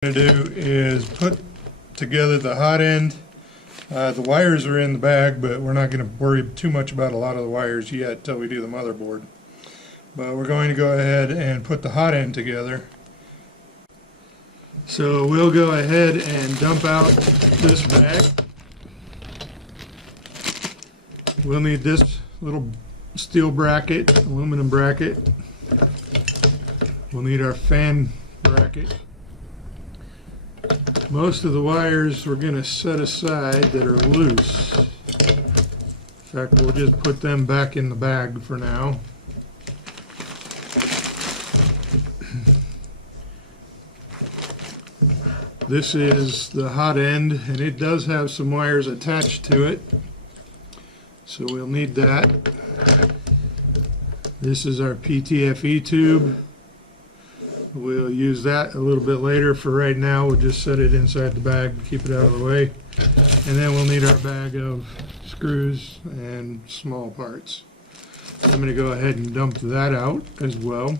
What I'm going to do is put together the hot end. The wires are in the bag, but we're not going to worry too much about a lot of the wires yet until we do the motherboard. But we're going to go ahead and put the hot end together. So we'll go ahead and dump out this bag. We'll need this little steel bracket, aluminum bracket. We'll need our fan bracket. Most of the wires we're going to set aside that are loose. In fact, we'll just put them back in the bag for now. This is the hot end, and it does have some wires attached to it, so we'll need that. This is our PTFE tube. We'll use that a little bit later. For right now, we'll just set it inside the bag to keep it out of the way. And then we'll need our bag of screws and small parts. I'm going to go ahead and dump that out as well.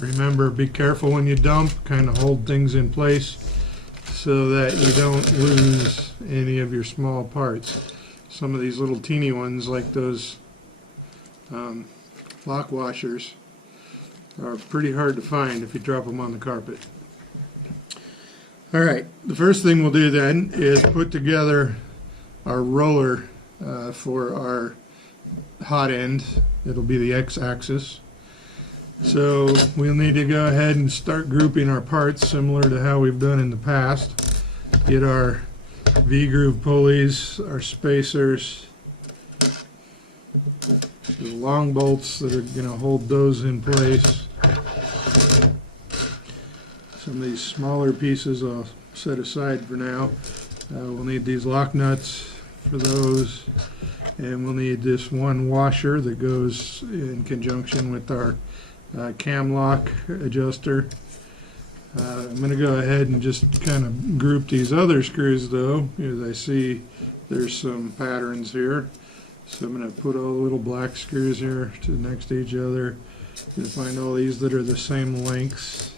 Remember, be careful when you dump, kind of hold things in place so that you don't lose any of your small parts. Some of these little teeny ones, like those lock washers, are pretty hard to find if you drop them on the carpet. Alright, the first thing we'll do then is put together our roller for our hot end. It'll be the x-axis. So we'll need to go ahead and start grouping our parts similar to how we've done in the past. Get our V-groove pulleys, our spacers, the long bolts that are going to hold those in place. Some of these smaller pieces I'll set aside for now. We'll need these lock nuts for those, and we'll need this one washer that goes in conjunction with our cam lock adjuster. I'm going to go ahead and just kind of group these other screws though. As I see, there's some patterns here. So I'm going to put all the little black screws here next to each other. I'm going to find all these that are the same lengths,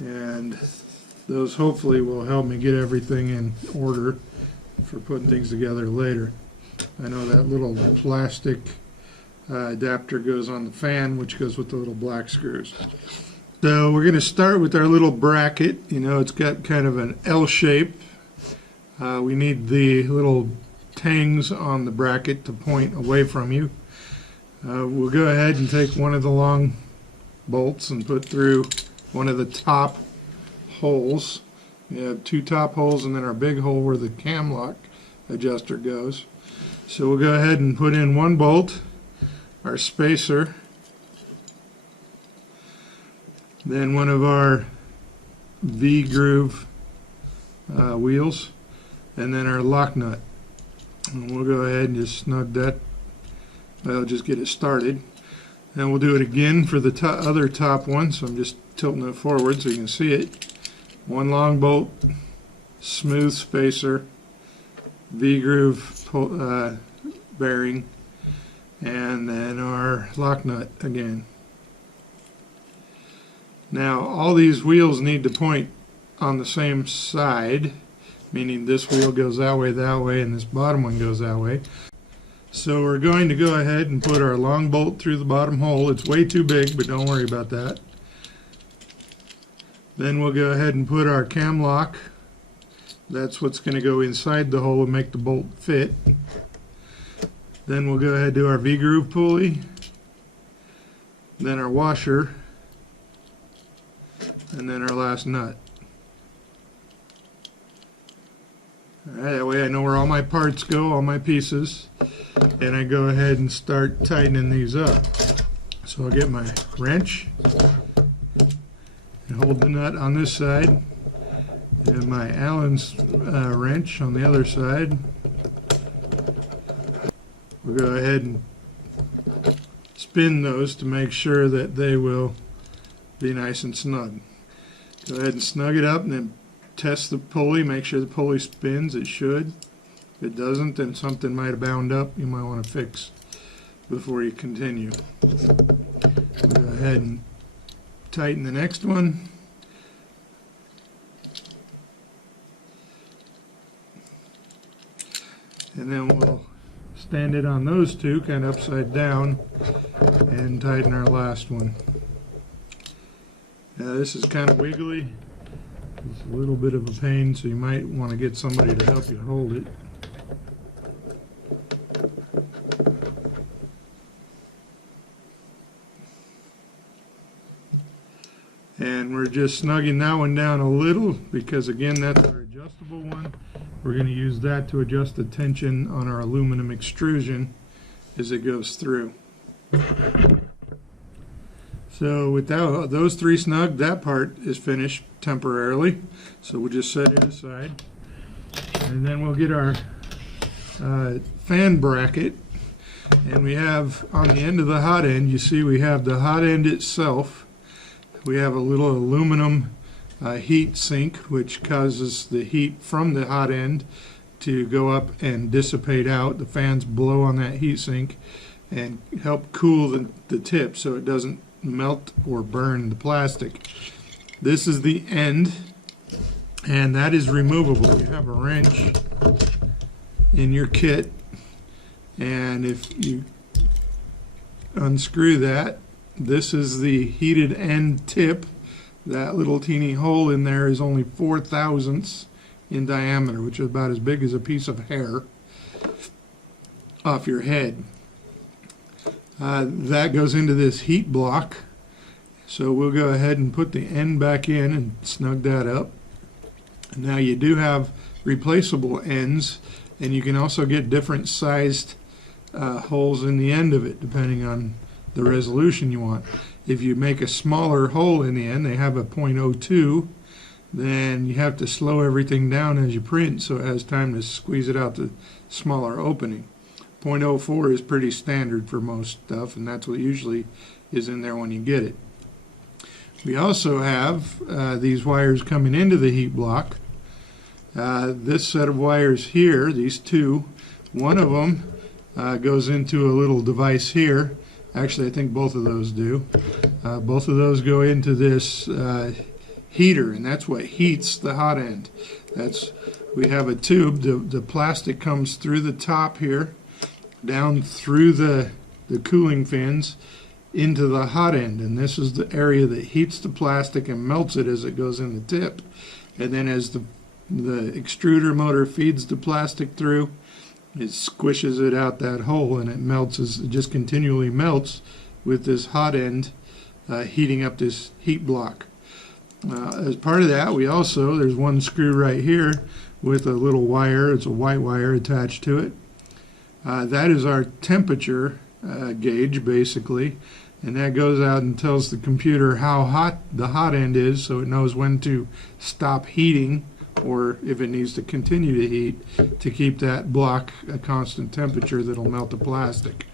and those hopefully will help me get everything in order for putting things together later. I know that little plastic adapter goes on the fan, which goes with the little black screws. So we're going to start with our little bracket. You know, it's got kind of an L shape. We need the little tangs on the bracket to point away from you. We'll go ahead and take one of the long bolts and put through one of the top holes. We have two top holes and then our big hole where the cam lock adjuster goes. So we'll go ahead and put in one bolt, our spacer, then one of our V-groove wheels, and then our lock nut. And we'll go ahead and just snug that. That'll just get it started. And we'll do it again for the other top one. So I'm just tilting it forward so you can see it. One long bolt, smooth spacer, V-groove bearing, and then our lock nut again. Now all these wheels need to point on the same side, meaning this wheel goes that way, and this bottom one goes that way. So we're going to go ahead and put our long bolt through the bottom hole. It's way too big, but don't worry about that. Then we'll go ahead and put our cam lock. That's what's going to go inside the hole and make the bolt fit. Then we'll go ahead and do our V-groove pulley, then our washer, and then our last nut. Alright, that way I know where all my parts go, all my pieces, and I go ahead and start tightening these up. So I'll get my wrench and hold the nut on this side, and my Allen's wrench on the other side. We'll go ahead and spin those to make sure that they will be nice and snug. Go ahead and snug it up and then test the pulley, make sure the pulley spins. It should. If it doesn't, then something might have bound up. You might want to fix before you continue. Go ahead and tighten the next one. And then we'll stand it on those two, kind of upside down, and tighten our last one. Now this is kind of wiggly. It's a little bit of a pain, so you might want to get somebody to help you hold it. And we're just snugging that one down a little because, again, that's our adjustable one. We're going to use that to adjust the tension on our aluminum extrusion as it goes through. So with those three snug, that part is finished temporarily. So we'll just set it aside. And then we'll get our fan bracket. And we have on the end of the hot end, you see we have the hot end itself. We have a little aluminum heat sink, which causes the heat from the hot end to go up and dissipate out. The fans blow on that heat sink and help cool the tip so it doesn't melt or burn the plastic. This is the end, and that is removable. You have a wrench in your kit, and if you unscrew that, this is the heated end tip. That little teeny hole in there is only 4 thousandths in diameter, which is about as big as a piece of hair off your head. That goes into this heat block. So we'll go ahead and put the end back in and snug that up. Now you do have replaceable ends, and you can also get different sized holes in the end of it depending on the resolution you want. If you make a smaller hole in the end, they have a .02, then you have to slow everything down as you print so it has time to squeeze it out the smaller opening. .04 is pretty standard for most stuff, and that's what usually is in there when you get it. We also have these wires coming into the heat block. This set of wires here, these two, one of them goes into a little device here. Actually, I think both of those do. Both of those go into this heater, and that's what heats the hot end. We have a tube. The plastic comes through the top here, down through the cooling fins into the hot end, and this is the area that heats the plastic and melts it as it goes in the tip. And then as the extruder motor feeds the plastic through, it squishes it out that hole, and it melts. It just continually melts with this hot end heating up this heat block. As part of that, there's one screw right here with a little wire. It's a white wire attached to it. That is our temperature gauge, basically, and that goes out and tells the computer how hot the hot end is, so it knows when to stop heating, or if it needs to continue to heat, to keep that block a constant temperature that'll melt the plastic.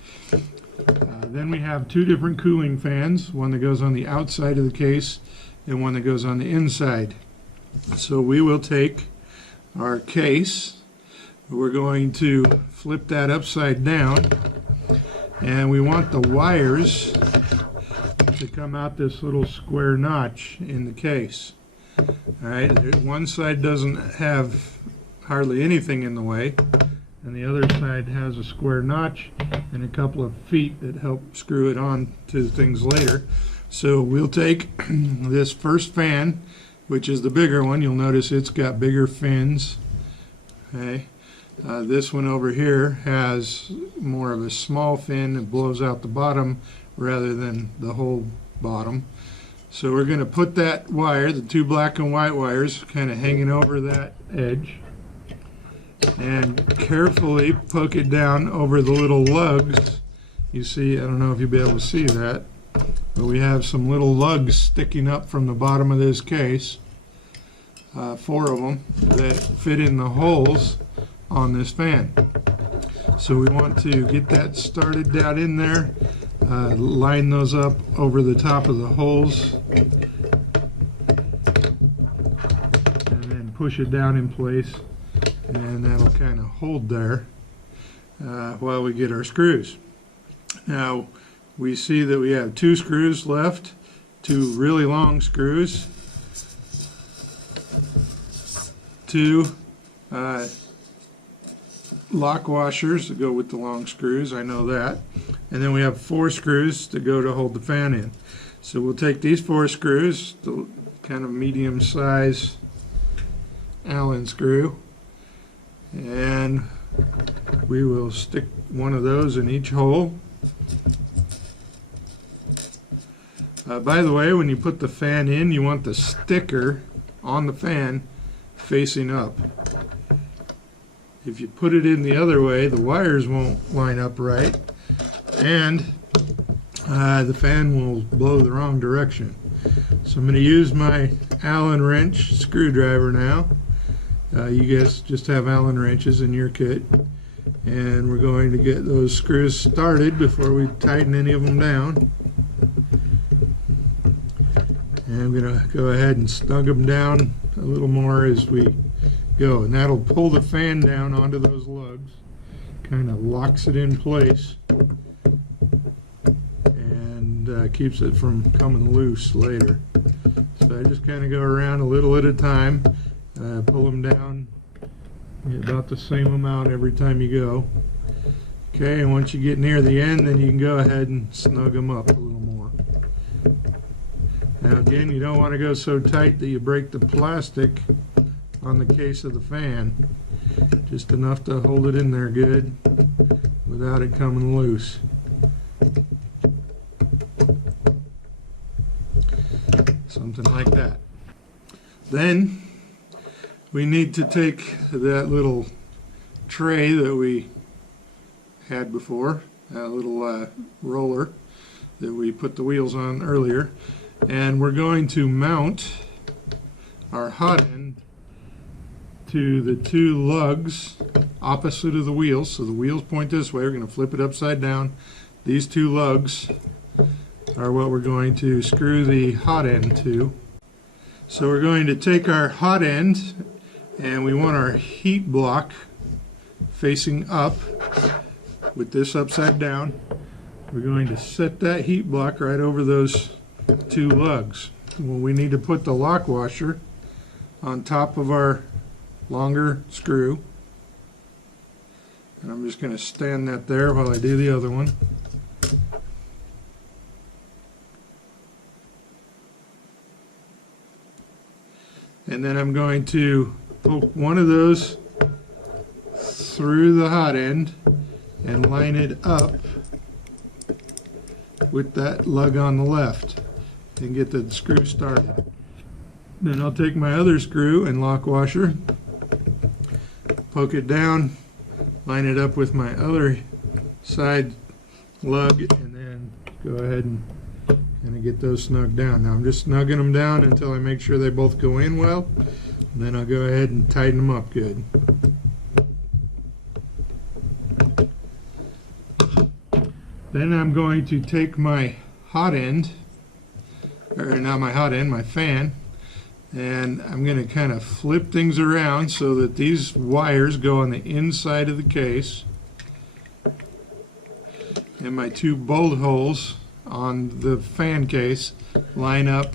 Then we have two different cooling fans, one that goes on the outside of the case and one that goes on the inside. So we will take our case, we're going to flip that upside down, and we want the wires to come out this little square notch in the case. Alright, one side doesn't have hardly anything in the way, and the other side has a square notch and a couple of feet that help screw it on to things later. So we'll take this first fan, which is the bigger one. You'll notice it's got bigger fins. Okay. This one over here has more of a small fin that blows out the bottom rather than the whole bottom. So we're going to put that wire, the two black and white wires, kind of hanging over that edge, and carefully poke it down over the little lugs. You see, I don't know if you'll be able to see that, but we have some little lugs sticking up from the bottom of this case, 4 of them, that fit in the holes on this fan. So we want to get that started down in there, line those up over the top of the holes, and then push it down in place, and that'll kind of hold there while we get our screws. Now we see that we have 2 screws left, 2 really long screws, 2 lock washers to go with the long screws, I know that. And then we have 4 screws to go to hold the fan in. So we'll take these 4 screws, the kind of medium size Allen screw, and we will stick one of those in each hole. By the way, when you put the fan in, you want the sticker on the fan facing up. If you put it in the other way, the wires won't line up right, and the fan will blow the wrong direction. So I'm going to use my Allen wrench screwdriver now. You guys just have Allen wrenches in your kit, and we're going to get those screws started before we tighten any of them down. And I'm going to go ahead and snug them down a little more as we go, and that'll pull the fan down onto those lugs, kind of locks it in place, and keeps it from coming loose later. So I just kind of go around a little at a time, pull them down about the same amount every time you go. Okay, and once you get near the end, then you can go ahead and snug them up a little more. Now again, you don't want to go so tight that you break the plastic on the case of the fan, just enough to hold it in there good without it coming loose. Something like that. Then we need to take that little tray that we had before, that little roller that we put the wheels on earlier, and we're going to mount our hot end to the 2 lugs opposite of the wheels. So the wheels point this way. We're going to flip it upside down. These 2 lugs are what we're going to screw the hot end to. So we're going to take our hot end, and we want our heat block facing up with this upside down. We're going to set that heat block right over those 2 lugs. Well, we need to put the lock washer on top of our longer screw, and I'm just going to stand that there while I do the other one. And then I'm going to poke one of those through the hot end and line it up with that lug on the left and get the screw started. Then I'll take my other screw and lock washer, poke it down, line it up with my other side lug, and then go ahead and kind of get those snugged down. Now I'm just snugging them down until I make sure they both go in well, and then I'll go ahead and tighten them up good. Then I'm going to take my hot end, or not my hot end, my fan, and I'm going to kind of flip things around so that these wires go on the inside of the case, and my 2 bolt holes on the fan case line up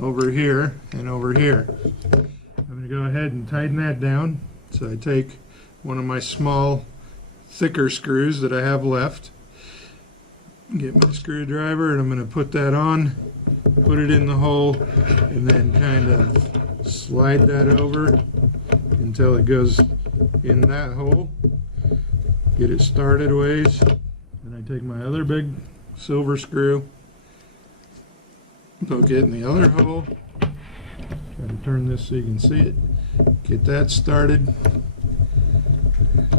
over here and over here. I'm going to go ahead and tighten that down. So I take one of my small thicker screws that I have left, get my screwdriver, and I'm going to put that on, put it in the hole, and then kind of slide that over until it goes in that hole. Get it started a ways. Then I take my other big silver screw, poke it in the other hole, try to turn this so you can see it, get that started.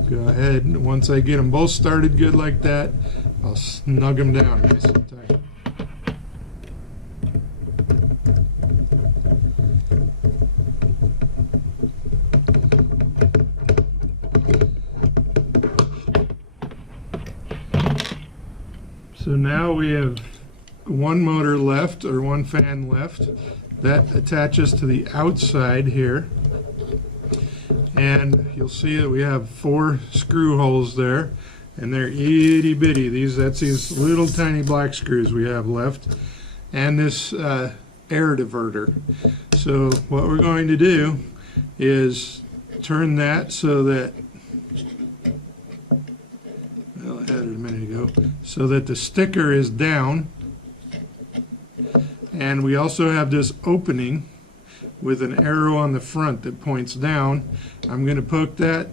Go ahead, and once I get them both started good like that, I'll snug them down nice and tight. So now we have 1 motor left, or 1 fan left. That attaches to the outside here. And you'll see that we have 4 screw holes there. and they're itty bitty. That's these little tiny black screws we have left, and this air diverter. So what we're going to do is turn that so that, well, I had it a minute ago, so that the sticker is down, and we also have this opening with an arrow on the front that points down. I'm going to poke that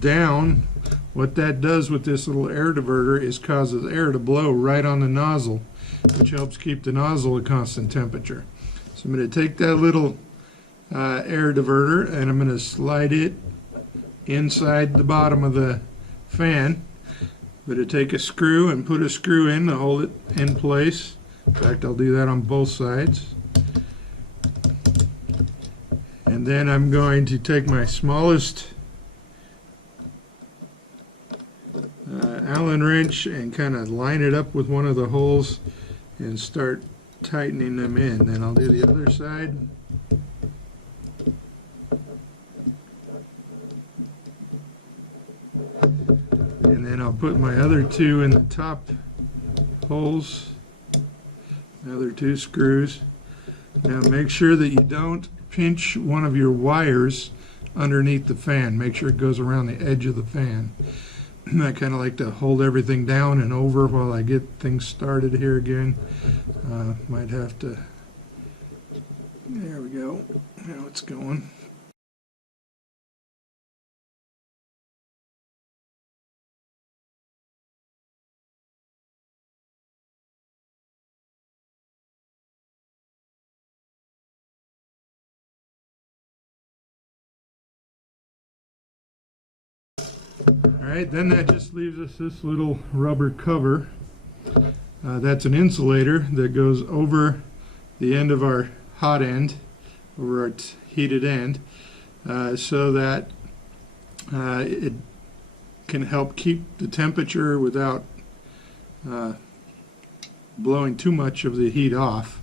down. What that does with this little air diverter is causes air to blow right on the nozzle, which helps keep the nozzle at constant temperature. So I'm going to take that little air diverter and I'm going to slide it inside the bottom of the fan. I'm going to take a screw and put a screw in to hold it in place. In fact, I'll do that on both sides. And then I'm going to take my smallest Allen wrench and kind of line it up with one of the holes and start tightening them in. Then I'll do the other side. And then I'll put my other two in the top holes. Another two screws. Now make sure that you don't pinch one of your wires underneath the fan. Make sure it goes around the edge of the fan. I kind of like to hold everything down and over while I get things started here again. Might have to, there we go, now it's going. Alright, then that just leaves us this little rubber cover. That's an insulator that goes over the end of our hot end, over our heated end, so that it can help keep the temperature without blowing too much of the heat off.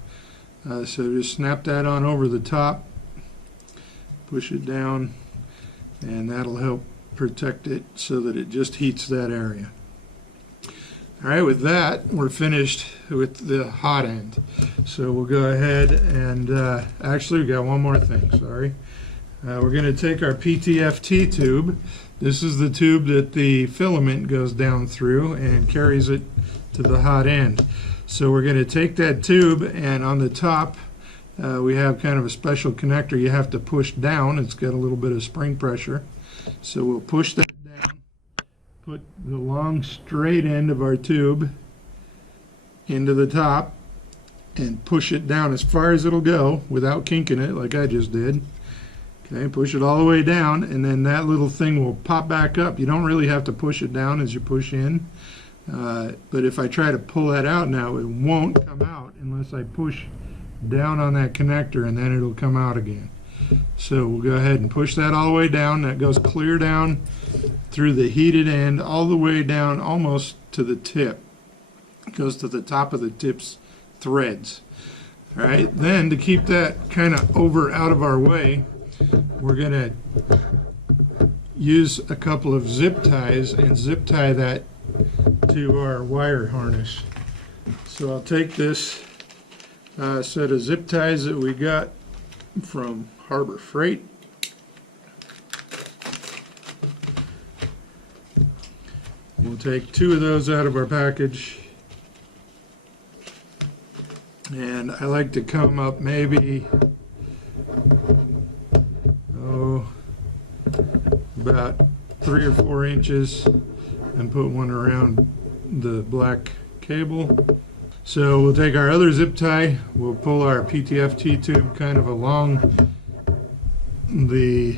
So just snap that on over the top, push it down, and that'll help protect it so that it just heats that area. Alright, with that we're finished with the hot end. So we'll go ahead and actually we got one more thing, sorry. We're going to take our PTFT tube. This is the tube that the filament goes down through and carries it to the hot end. So we're going to take that tube, and on the top we have kind of a special connector you have to push down. It's got a little bit of spring pressure. So we'll push that down, put the long straight end of our tube into the top, and push it down as far as it'll go without kinking it like I just did. Okay, push it all the way down, and then that little thing will pop back up. You don't really have to push it down as you push in, but if I try to pull that out now, it won't come out unless I push down on that connector, and then it'll come out again. So we'll go ahead and push that all the way down. That goes clear down through the heated end all the way down almost to the tip. It goes to the top of the tip's threads. All right, then to keep that kind of out of our way, we're going to use a couple of zip ties and zip tie that to our wire harness. So I'll take this set of zip ties that we got from Harbor Freight. We'll take two of those out of our package, and I like to come up maybe about 3 or 4 inches and put one around the black cable. So we'll take our other zip tie, we'll pull our PTFT tube kind of along the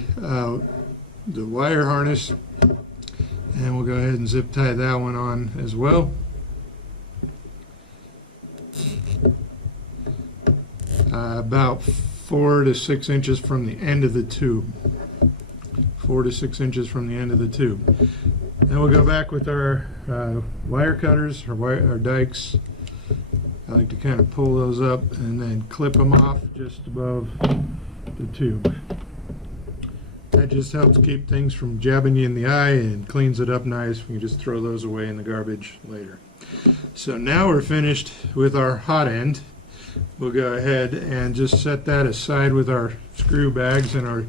wire harness, and we'll go ahead and zip tie that one on as well. About 4 to 6 inches from the end of the tube. 4 to 6 inches from the end of the tube. Then we'll go back with our wire cutters or dikes. I like to kind of pull those up and then clip them off just above the tube. That just helps keep things from jabbing you in the eye and cleans it up nice. We can just throw those away in the garbage later. So now we're finished with our hot end. We'll go ahead and just set that aside with our screw bags and our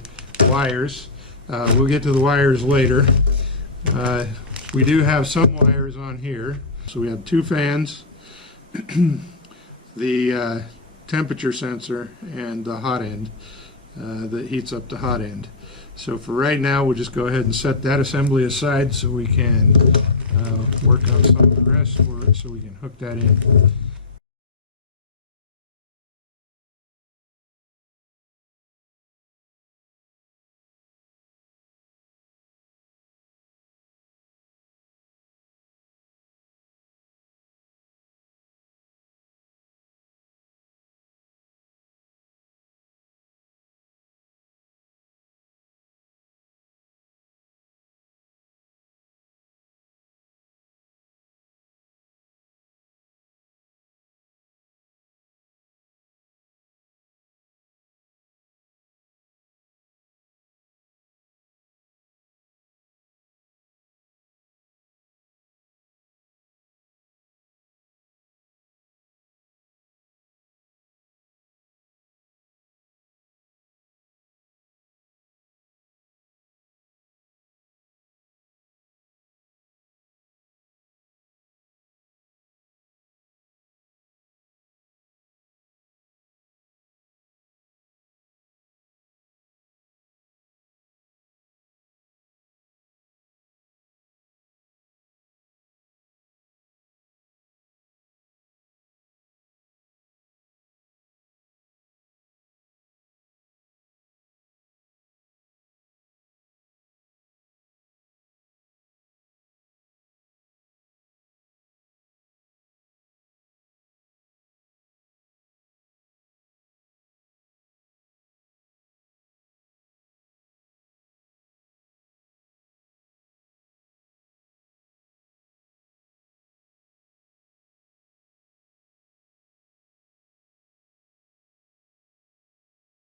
wires. We'll get to the wires later. We do have some wires on here. So we have 2 fans, the temperature sensor, and the hot end that heats up the hot end. So for right now, we'll just go ahead and set that assembly aside so we can work on some of the rest, so we can hook that in.